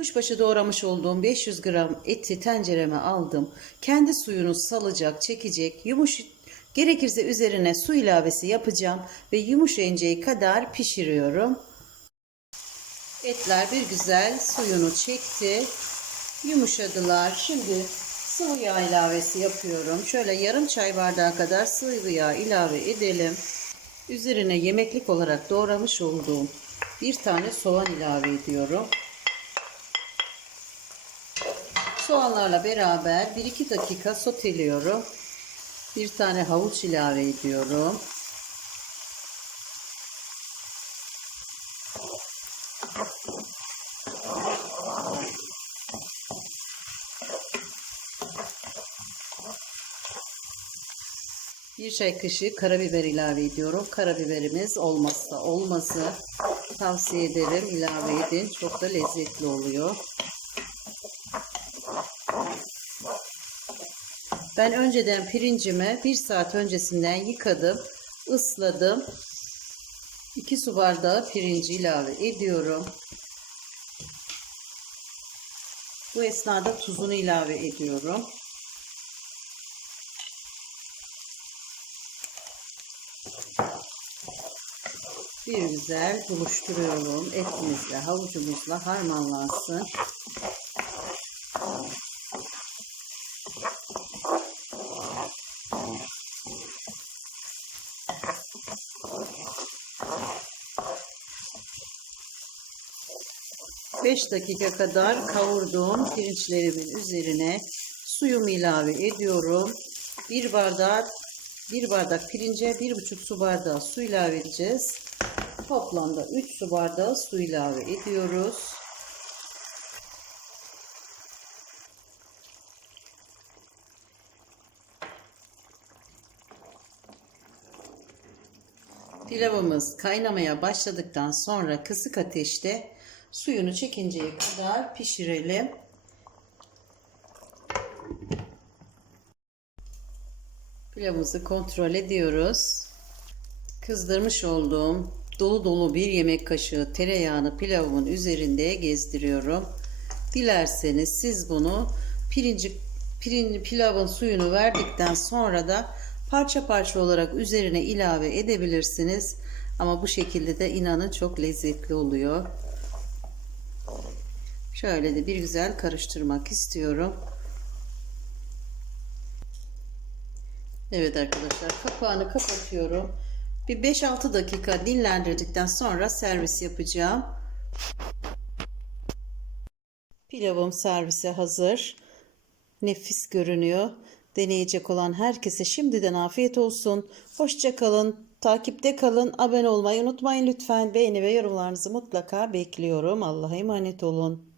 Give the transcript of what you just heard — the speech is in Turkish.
Kuşbaşı doğramış olduğum 500 gram eti tencereme aldım. Kendi suyunu salacak, çekecek. Yumuş gerekirse üzerine su ilavesi yapacağım ve yumuşayıncaya kadar pişiriyorum. Etler bir güzel suyunu çekti. Yumuşadılar. Şimdi sıvı yağ ilavesi yapıyorum. Şöyle yarım çay bardağı kadar sıvı yağ ilave edelim. Üzerine yemeklik olarak doğramış olduğum bir tane soğan ilave ediyorum. Soğanlarla beraber 1-2 dakika soteliyorum. Bir tane havuç ilave ediyorum. Bir çay kaşığı karabiber ilave ediyorum. Karabiberimiz olmazsa olmazı. Tavsiye ederim ilave edin. Çok da lezzetli oluyor. Ben önceden pirincimi bir saat öncesinden yıkadım, ısladım. 2 su bardağı pirinci ilave ediyorum. Bu esnada tuzunu ilave ediyorum. Bir güzel buluşturuyorum. Etimizle, havucumuzla harmanlansın. Beş dakika kadar kavurduğum pirinçlerimin üzerine suyumu ilave ediyorum. Bir bardak bir bardak pirince bir buçuk su bardağı su ilave edeceğiz. Toplamda 3 su bardağı su ilave ediyoruz. Pilavımız kaynamaya başladıktan sonra kısık ateşte suyunu çekinceye kadar pişirelim. Pilavımızı kontrol ediyoruz. Kızdırmış olduğum dolu dolu bir yemek kaşığı tereyağını pilavımın üzerinde gezdiriyorum. Dilerseniz siz bunu pirinci pirinci pilavın suyunu verdikten sonra da parça parça olarak üzerine ilave edebilirsiniz. Ama bu şekilde de inanın çok lezzetli oluyor. Şöyle de bir güzel karıştırmak istiyorum. Evet arkadaşlar kapağını kapatıyorum. Bir 5-6 dakika dinlendirdikten sonra servis yapacağım. Pilavım servise hazır. Nefis görünüyor. Deneyecek olan herkese şimdiden afiyet olsun. Hoşça kalın. Takipte kalın. Abone olmayı unutmayın lütfen. Beğeni ve yorumlarınızı mutlaka bekliyorum. Allah'a emanet olun.